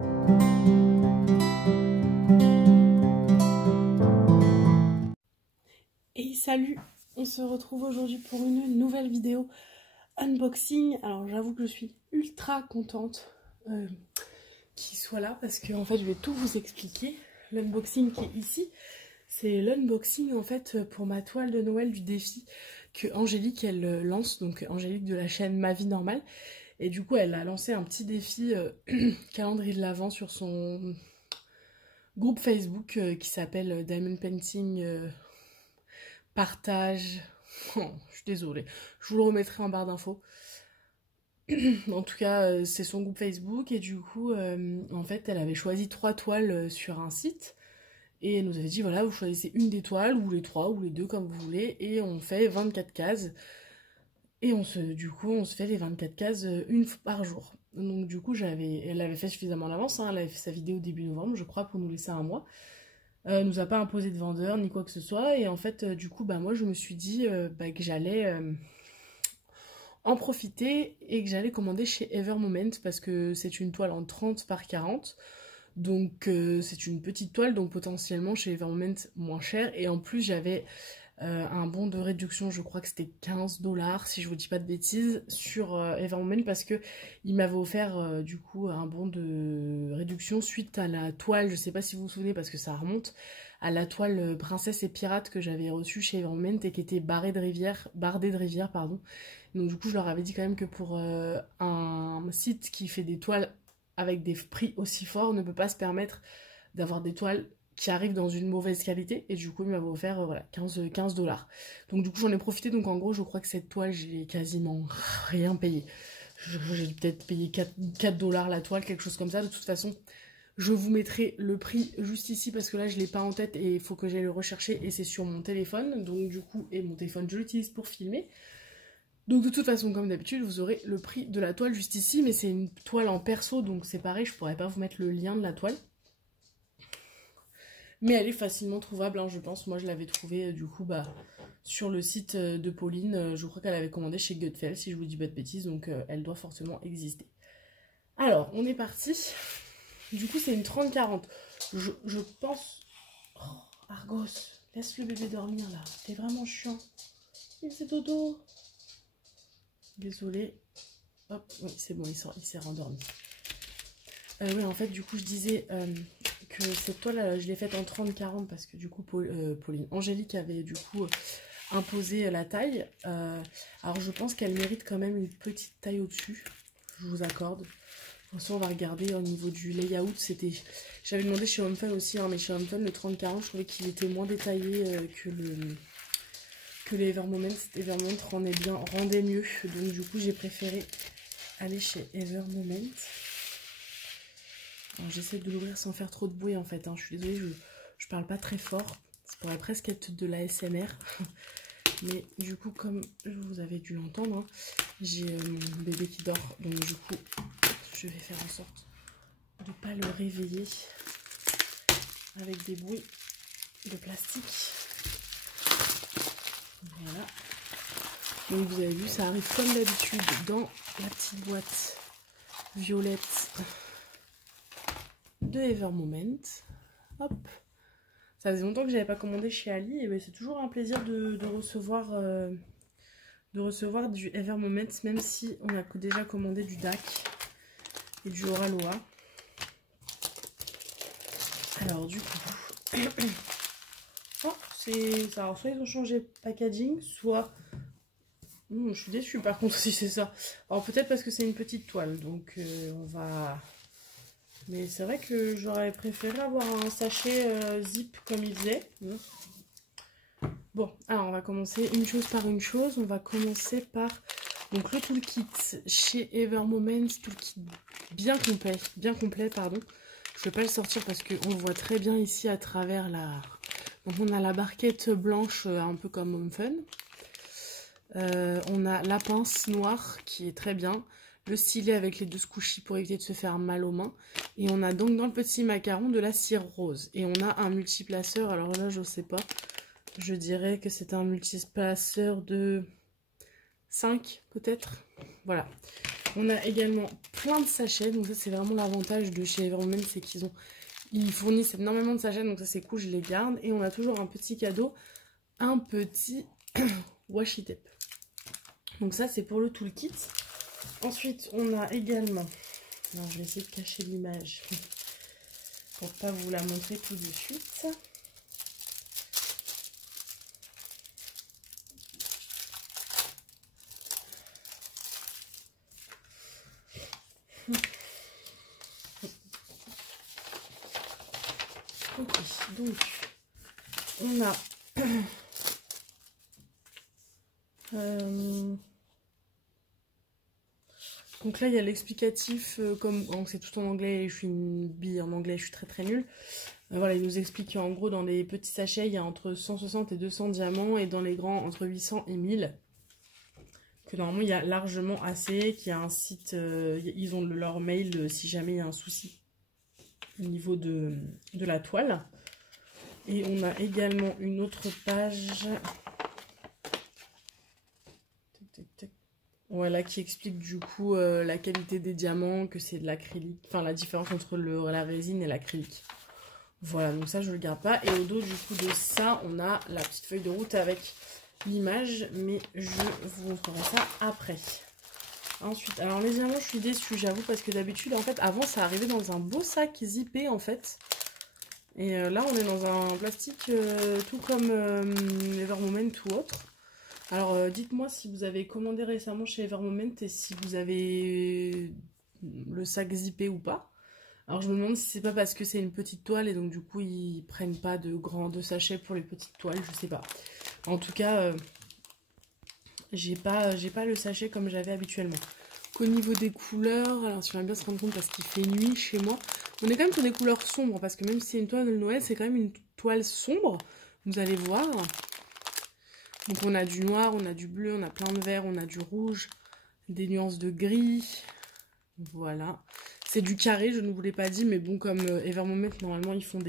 Et salut, on se retrouve aujourd'hui pour une nouvelle vidéo unboxing. Alors j'avoue que je suis ultra contente qu'il soit là parce que en fait je vais tout vous expliquer. L'unboxing qui est ici, c'est l'unboxing en fait pour ma toile de Noël du défi que Angélique elle lance, donc Angélique de la chaîne Ma Vie Normale. Et du coup elle a lancé un petit défi calendrier de l'Avent sur son groupe Facebook qui s'appelle Diamond Painting Partage. Oh, je suis désolée, je vous le remettrai en barre d'infos. En tout cas, c'est son groupe Facebook et du coup, en fait, elle avait choisi 3 toiles sur un site et elle nous avait dit voilà, vous choisissez une des toiles ou les 3 ou les 2 comme vous voulez et on fait 24 cases et du coup, on se fait les 24 cases une fois par jour. Donc du coup, elle avait fait suffisamment en avance, hein, elle avait fait sa vidéo début novembre, je crois, pour nous laisser un mois. Nous a pas imposé de vendeur ni quoi que ce soit et en fait du coup moi je me suis dit que j'allais en profiter et que j'allais commander chez Evermoment parce que c'est une toile en 30 par 40 donc c'est une petite toile donc potentiellement chez Evermoment moins cher et en plus j'avais un bon de réduction, je crois que c'était 15$ si je vous dis pas de bêtises sur Evermoment parce que il m'avait offert du coup un bon de réduction suite à la toile, je sais pas si vous vous souvenez parce que ça remonte à la toile princesse et pirate que j'avais reçue chez Evermoment et qui était bardée de rivière pardon. Donc du coup je leur avais dit quand même que pour un site qui fait des toiles avec des prix aussi forts ne peut pas se permettre d'avoir des toiles qui arrivent dans une mauvaise qualité et du coup il m'avait offert voilà, 15$. Donc du coup j'en ai profité, donc en gros je crois que cette toile j'ai quasiment rien payé. J'ai peut-être payé 4$ la toile, quelque chose comme ça. De toute façon je vous mettrai le prix juste ici parce que là je l'ai pas en tête et il faut que j'aille le rechercher et c'est sur mon téléphone. Donc du coup, et mon téléphone je l'utilise pour filmer. Donc de toute façon comme d'habitude vous aurez le prix de la toile juste ici, mais c'est une toile en perso donc c'est pareil, je pourrais pas vous mettre le lien de la toile. Mais elle est facilement trouvable, hein, je pense. Moi, je l'avais trouvée, du coup, sur le site de Pauline. Je crois qu'elle avait commandé chez Gutfeld, si je vous dis pas de bêtises. Donc, elle doit fortement exister. Alors, on est parti. Du coup, c'est une 30-40. Je pense... Oh, Argos, laisse le bébé dormir, là. T'es vraiment chiant. Il fait dodo. Désolée. Hop, oui, c'est bon, il s'est rendormi. Oui, en fait, du coup, je disais... que cette toile je l'ai faite en 30-40 parce que du coup Pauline Angélique avait du coup imposé la taille, alors je pense qu'elle mérite quand même une petite taille au dessus, je vous accorde. Ensuite on va regarder au niveau du layout, j'avais demandé chez Homefun aussi, hein, mais chez Homefun le 30-40 je trouvais qu'il était moins détaillé que les Evermoment. Evermoment rendait mieux, donc du coup j'ai préféré aller chez Evermoment. J'essaie de l'ouvrir sans faire trop de bruit en fait, hein. Je suis désolée, je parle pas très fort. Ça pourrait presque être de la l'ASMR. Mais du coup, comme vous avez dû l'entendre, hein, j'ai mon bébé qui dort. Donc du coup, je vais faire en sorte de ne pas le réveiller avec des bruits de plastique. Voilà. Donc vous avez vu, ça arrive comme d'habitude dans la petite boîte violette de Evermoment. Hop. Ça faisait longtemps que j'avais pas commandé chez Ali et ben c'est toujours un plaisir de recevoir du Evermoment, même si on a déjà commandé du DAC et du Oraloa. Alors du coup oh, alors soit ils ont changé packaging, soit je suis déçue par contre si c'est ça. Alors peut-être parce que c'est une petite toile, donc on va... Mais c'est vrai que j'aurais préféré avoir un sachet zip comme il faisait. Bon, alors on va commencer une chose par une chose. On va commencer par donc, le toolkit chez Evermoment. Toolkit bien complet, pardon. Je ne vais pas le sortir parce qu'on le voit très bien ici à travers la... Donc on a la barquette blanche un peu comme Homefun. On a la pince noire qui est très bien. Le stylet avec les 2 squishies pour éviter de se faire mal aux mains. Et on a donc dans le petit macaron de la cire rose. Et on a un multiplaceur, alors là je sais pas, je dirais que c'est un multiplaceur de 5 peut-être. Voilà. On a également plein de sachets, donc ça c'est vraiment l'avantage de chez Everwoman, c'est ils fournissent énormément de sachets, donc ça c'est cool, je les garde. Et on a toujours un petit cadeau, un petit washi tape. Donc ça c'est pour le toolkit. Ensuite on a également, alors je vais essayer de cacher l'image pour pas vous la montrer tout de suite. Ok, donc on a donc là il y a l'explicatif, comme c'est tout en anglais et je suis une bille en anglais, je suis très nulle. Voilà, il nous explique qu'en gros dans les petits sachets il y a entre 160 et 200 diamants et dans les grands entre 800 et 1000. Que normalement il y a largement assez, qu'il y a un site, ils ont leur mail si jamais il y a un souci au niveau de la toile. Et on a également une autre page voilà, qui explique du coup la qualité des diamants, que c'est de l'acrylique, enfin la différence entre la résine et l'acrylique. Voilà, donc ça je le garde pas. Et au dos du coup de ça, on a la petite feuille de route avec l'image, mais je vous montrerai ça après. Ensuite, alors les diamants, je suis déçue, j'avoue, parce que d'habitude, en fait, avant, ça arrivait dans un beau sac zippé, en fait. Et là, on est dans un plastique tout comme Evermoment ou autre. Alors, dites-moi si vous avez commandé récemment chez Evermoment et si vous avez le sac zippé ou pas. Alors, je me demande si c'est pas parce que c'est une petite toile et donc, du coup, ils prennent pas de sachets pour les petites toiles, je sais pas. En tout cas, j'ai pas le sachet comme j'avais habituellement. Au niveau des couleurs, alors j'aimerais bien se rendre compte parce qu'il fait nuit chez moi. On est quand même sur des couleurs sombres parce que même si c'est une toile de Noël, c'est quand même une toile sombre. Vous allez voir. Donc on a du noir, on a du bleu, on a plein de vert, on a du rouge, des nuances de gris. Voilà. C'est du carré, je ne vous l'ai pas dit, mais bon, comme Evermoment, normalement, ils font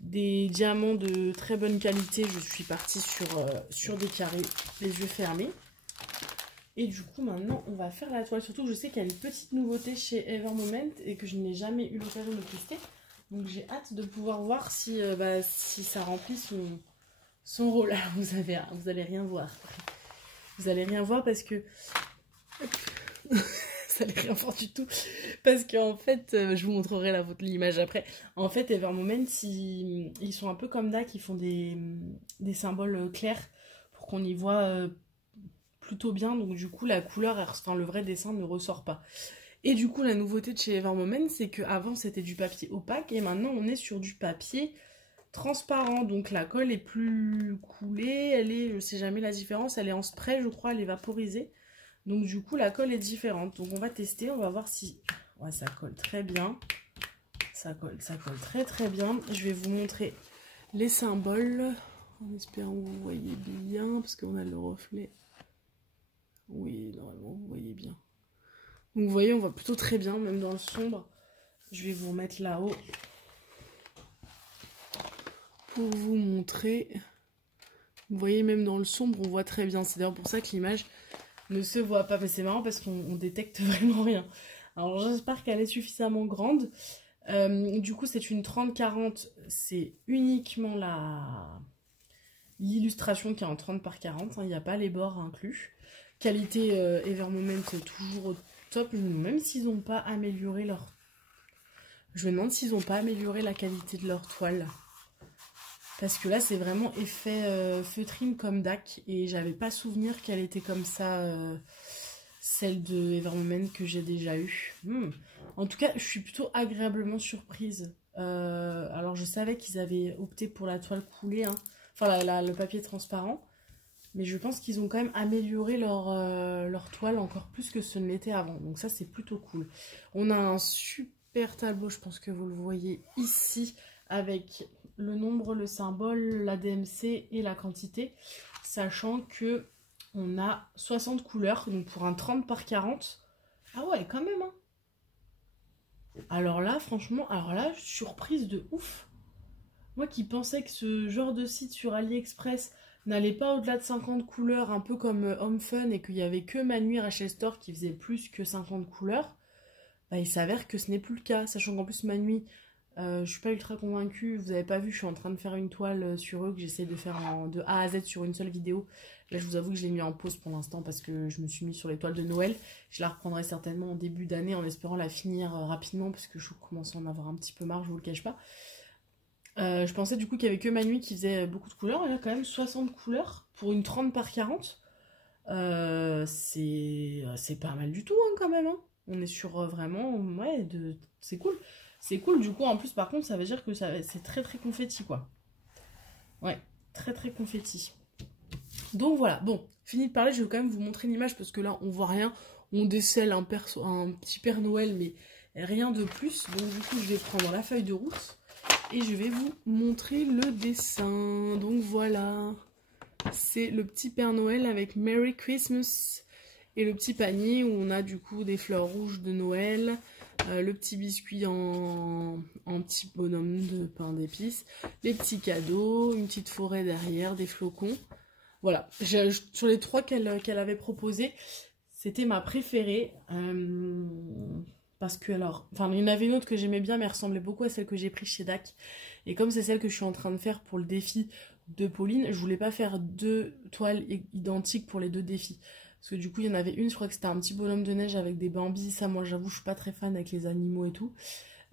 des diamants de très bonne qualité. Je suis partie sur des carrés, les yeux fermés. Et du coup, maintenant, on va faire la toile. Surtout que je sais qu'il y a une petite nouveauté chez Evermoment et que je n'ai jamais eu l'occasion de tester. Donc, j'ai hâte de pouvoir voir si ça remplit son rôle. Alors, vous allez rien voir. Vous allez rien voir parce que... vous allez rien voir du tout. Parce qu'en fait, je vous montrerai l'image après. En fait, Evermoment, ils sont un peu comme DAC. Ils font des symboles clairs pour qu'on y voit... plutôt bien, donc du coup la couleur, enfin le vrai dessin ne ressort pas. Et du coup la nouveauté de chez Evermoment, c'est qu'avant c'était du papier opaque et maintenant on est sur du papier transparent, donc la colle est plus coulée, elle est, je sais jamais la différence, elle est en spray je crois, elle est vaporisée, donc du coup la colle est différente. Donc on va tester, on va voir si... Ouais, ça colle très bien, ça colle très bien. Je vais vous montrer les symboles en espérant que vous voyez bien parce qu'on a le reflet. Oui, normalement, vous voyez bien. Donc, vous voyez, on voit plutôt très bien, même dans le sombre. Je vais vous remettre là-haut pour vous montrer. Vous voyez, même dans le sombre, on voit très bien. C'est d'ailleurs pour ça que l'image ne se voit pas. Mais c'est marrant parce qu'on détecte vraiment rien. Alors, j'espère qu'elle est suffisamment grande. Du coup, c'est une 30-40. C'est uniquement l'illustration qui est en 30 par 40. Il n'y a pas les bords inclus. Qualité Evermoment toujours au top, même s'ils n'ont pas amélioré leur... Je me demande s'ils n'ont pas amélioré la qualité de leur toile. Parce que là, c'est vraiment effet feutrine comme DAC. Et j'avais pas souvenir qu'elle était comme ça, celle de Evermoment que j'ai déjà eue. En tout cas, je suis plutôt agréablement surprise. Alors, je savais qu'ils avaient opté pour la toile coulée, hein. Enfin, le papier transparent. Mais je pense qu'ils ont quand même amélioré leur toile encore plus que ce ne l'était avant. Donc ça, c'est plutôt cool. On a un super tableau, je pense que vous le voyez ici, avec le nombre, le symbole, la DMC et la quantité. Sachant que on a 60 couleurs, donc pour un 30 par 40. Ah ouais, quand même, hein. Alors là, franchement, surprise de ouf. Moi qui pensais que ce genre de site sur AliExpress... n'allait pas au-delà de 50 couleurs, un peu comme Home Fun, et qu'il n'y avait que Manu Rachel Store qui faisait plus que 50 couleurs, bah, il s'avère que ce n'est plus le cas, sachant qu'en plus Manu, je suis pas ultra convaincue, vous avez pas vu, je suis en train de faire une toile sur eux que j'essaie de faire de A à Z sur une seule vidéo. Là je vous avoue que je l'ai mis en pause pour l'instant parce que je me suis mis sur les toiles de Noël. Je la reprendrai certainement en début d'année en espérant la finir rapidement parce que je commence à en avoir un petit peu marre, je vous le cache pas. Je pensais du coup qu'il y avait que Manu qui faisait beaucoup de couleurs, elle a quand même 60 couleurs pour une 30 par 40. C'est pas mal du tout hein, quand même. Hein. On est sur vraiment, ouais, c'est cool. C'est cool, du coup, en plus, par contre, ça veut dire que c'est très très confetti, quoi. Ouais, très très confetti. Donc voilà, bon, fini de parler, je vais quand même vous montrer l'image parce que là, on voit rien. On décèle un petit Père Noël, mais rien de plus. Donc du coup, je vais prendre la feuille de route et je vais vous montrer le dessin. Donc voilà, c'est le petit Père Noël avec Merry Christmas et le petit panier où on a du coup des fleurs rouges de Noël. Le petit biscuit en petit bonhomme de pain d'épices, les petits cadeaux, une petite forêt derrière, des flocons. Voilà, sur les trois qu'elle avait proposées, c'était ma préférée. Parce que alors, enfin il y en avait une autre que j'aimais bien mais elle ressemblait beaucoup à celle que j'ai prise chez DAC. Et comme c'est celle que je suis en train de faire pour le défi de Pauline, je voulais pas faire deux toiles identiques pour les deux défis. Parce que du coup, il y en avait une, je crois que c'était un petit bonhomme de neige avec des bambis. Ça, moi, j'avoue, je suis pas très fan avec les animaux et tout.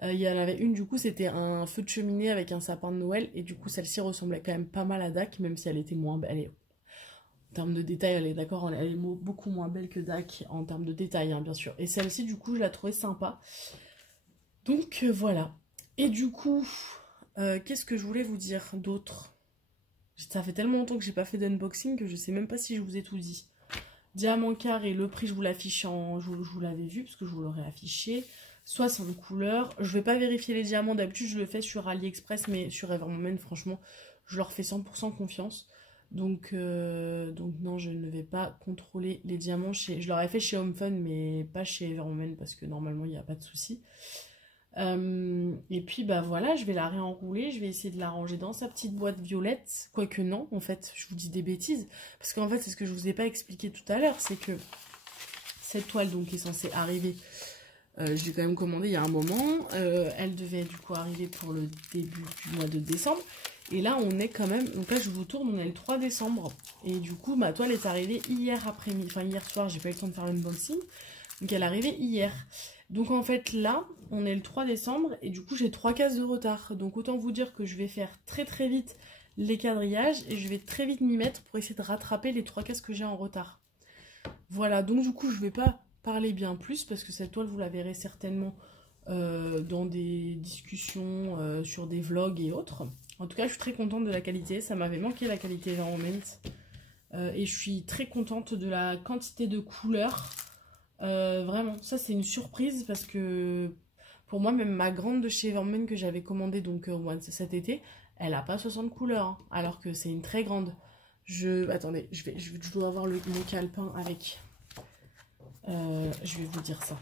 Il y en avait une, du coup, c'était un feu de cheminée avec un sapin de Noël. Et du coup, celle-ci ressemblait quand même pas mal à DAC, même si elle était moins belle. En termes de détails, elle est d'accord, elle est beaucoup moins belle que DAC en termes de détails, hein, bien sûr. Et celle-ci, du coup, je la trouvais sympa. Donc, voilà. Et du coup, qu'est-ce que je voulais vous dire d'autre? Ça fait tellement longtemps que j'ai pas fait d'unboxing que je sais même pas si je vous ai tout dit. Diamant carré, le prix je vous l'affiche je vous l'avais vu parce que je vous l'aurais affiché. 60 couleurs. Je vais pas vérifier les diamants, d'habitude je le fais sur AliExpress, mais sur Evermomen, franchement, je leur fais 100% confiance. Donc non, je ne vais pas contrôler les diamants. Je l'aurais fait chez Home Fun, mais pas chez Evermomen parce que normalement il n'y a pas de souci. Et puis bah voilà, je vais la réenrouler, je vais essayer de la ranger dans sa petite boîte violette, quoique non, en fait, je vous dis des bêtises, parce qu'en fait, c'est ce que je vous ai pas expliqué tout à l'heure, c'est que cette toile donc est censée arriver, je l'ai quand même commandée il y a un moment, elle devait du coup arriver pour le début du mois de décembre, et là on est quand même, donc là je vous tourne, on est le 3 décembre, et du coup ma toile est arrivée hier après-midi, enfin hier soir, j'ai pas eu le temps de faire l'unboxing, donc elle est arrivée hier. Donc en fait là, on est le 3 décembre et du coup j'ai 3 cases de retard. Donc autant vous dire que je vais faire très très vite les quadrillages et je vais très vite m'y mettre pour essayer de rattraper les 3 cases que j'ai en retard. Voilà, donc du coup je vais pas parler bien plus parce que cette toile vous la verrez certainement dans des discussions sur des vlogs et autres. En tout cas je suis très contente de la qualité, ça m'avait manqué la qualité Evermoment. Et je suis très contente de la quantité de couleurs. Vraiment, ça c'est une surprise parce que pour moi, même ma grande de chez Evermomen que j'avais commandée donc cet été, elle a pas 60 couleurs, hein, alors que c'est une très grande. Attendez, je dois avoir le calepin avec. Je vais vous dire ça.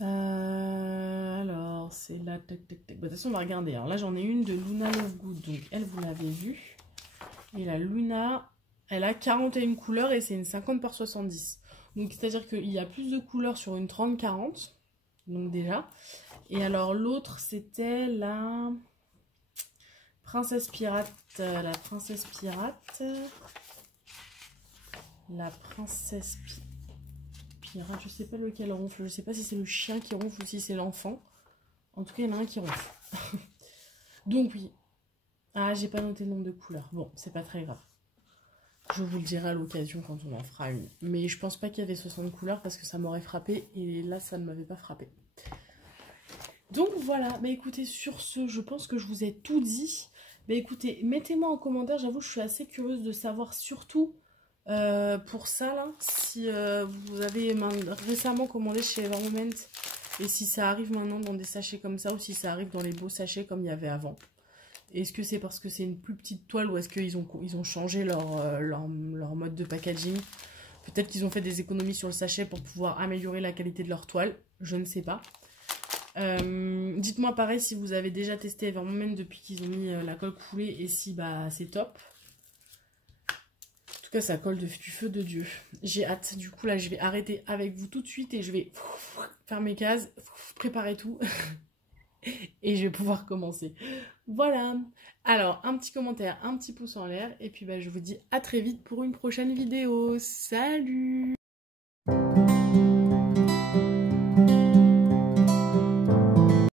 Alors, c'est là, tac, tac, tac. Bah, de toute façon, on va regarder. Alors là, j'en ai une de Luna Lovegood, donc elle, vous l'avez vue. Et la Luna, elle a 41 couleurs et c'est une 50 par 70. Donc, c'est-à-dire qu'il y a plus de couleurs sur une 30-40. Donc, déjà. Et alors, l'autre, c'était la Princesse Pirate. La Princesse Pirate. La Princesse Pirate. Je sais pas lequel ronfle. Je sais pas si c'est le chien qui ronfle ou si c'est l'enfant. En tout cas, il y en a un qui ronfle. Donc, oui. Ah, j'ai pas noté le nombre de couleurs. Bon, c'est pas très grave. Je vous le dirai à l'occasion quand on en fera une. Mais je pense pas qu'il y avait 60 couleurs parce que ça m'aurait frappé. Et là, ça ne m'avait pas frappé. Donc voilà. Mais écoutez, sur ce, je pense que je vous ai tout dit. Mais écoutez, mettez-moi en commentaire. J'avoue, je suis assez curieuse de savoir surtout pour ça, là. Si vous avez récemment commandé chez Evermoment. Et si ça arrive maintenant dans des sachets comme ça. Ou si ça arrive dans les beaux sachets comme il y avait avant. Est-ce que c'est parce que c'est une plus petite toile ou est-ce qu'ils ont changé leur mode de packaging? Peut-être qu'ils ont fait des économies sur le sachet pour pouvoir améliorer la qualité de leur toile. Je ne sais pas. Dites-moi pareil si vous avez déjà testé Evermomen depuis qu'ils ont mis la colle coulée et si bah c'est top. En tout cas, ça colle du feu de Dieu. J'ai hâte. Du coup, là, je vais arrêter avec vous tout de suite et je vais faire mes cases, préparer tout et je vais pouvoir commencer. Voilà. Alors, un petit commentaire, un petit pouce en l'air et puis bah, je vous dis à très vite pour une prochaine vidéo. Salut!